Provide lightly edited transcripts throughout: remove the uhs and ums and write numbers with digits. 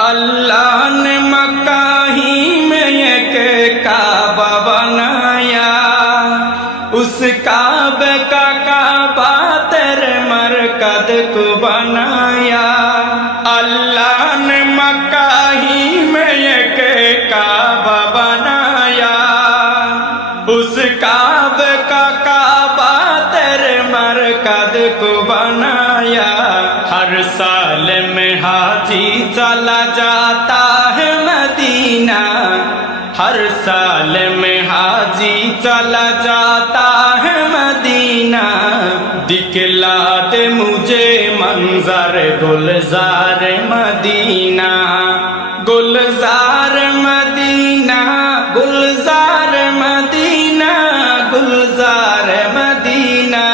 अल्लाह ने मक्का ही में एक काबा बनाया, उस काबे का काबा तेरे मरकद को बनाया। अल्लाह ने मक्का ही में एक काबा बनाया, उस काबे का काबा तेरे मरकद को बनाया। हर साल में हाजी चला जाता है मदीना, हर साल में हाजी चला जाता है मदीना। दिखला दे मुझे मंजर गुलजार मदीना, गुलजार मदीना, गुलजार मदीना, गुलजार मदीना।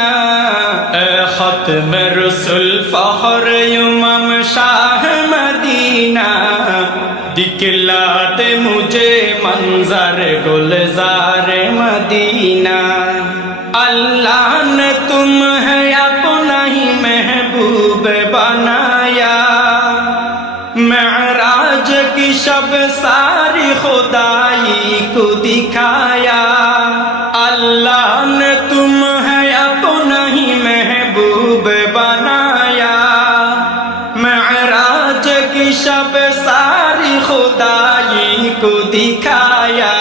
खत्म रसूल फखर इमाम शाह मदीना, दिखला दे मुझे मंजर गुलजार मदीना। अल्लाह ने तुम्हें अपना ही महबूब बनाया, मेराज की शब सारी खुदाई को दिखाया। अल्लाह ने तुम्हें अपना ही महबूब बनाया, मेराज की शब सारी खुदाई को दिखाया।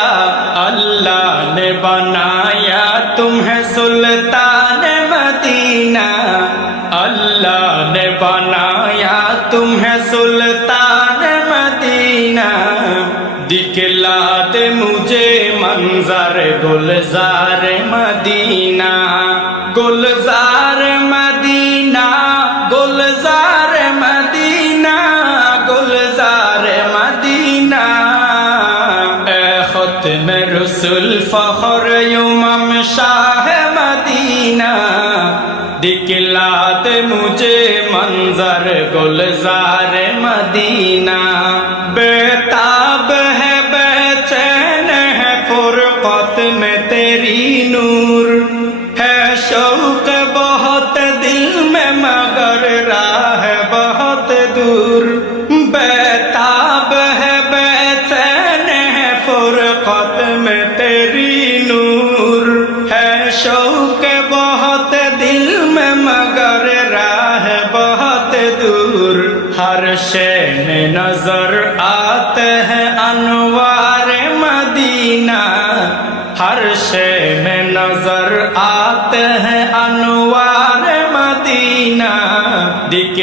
अल्लाह ने बनाया तुम्हें सुल्तान मदीना, अल्लाह ने बनाया तुम्हें सुल्तान मदीना। दिखला दे मुझे मंजर गुलजार मदीना, गुलजार मदीना, गुलजार मदीना, गुलजार मदीना। खत्म रसूल फखर इमाम शाह मदीना, दिखला दे मुझे मंजर गुलजार मदीना। बेताब है बेचैन है फुरकत में तेरी नूर, है शौक बहुत दिल में मगर राह बहुत दूर। बेताब है बेचैन है फुरकत में तेरी नूर, है शौक बहुत दिल में मगर राह बहुत दूर। हर शय में नजर आते हैं अनवार मदीना, हर शय में नजर आते हैं अनवार मदीना। दिख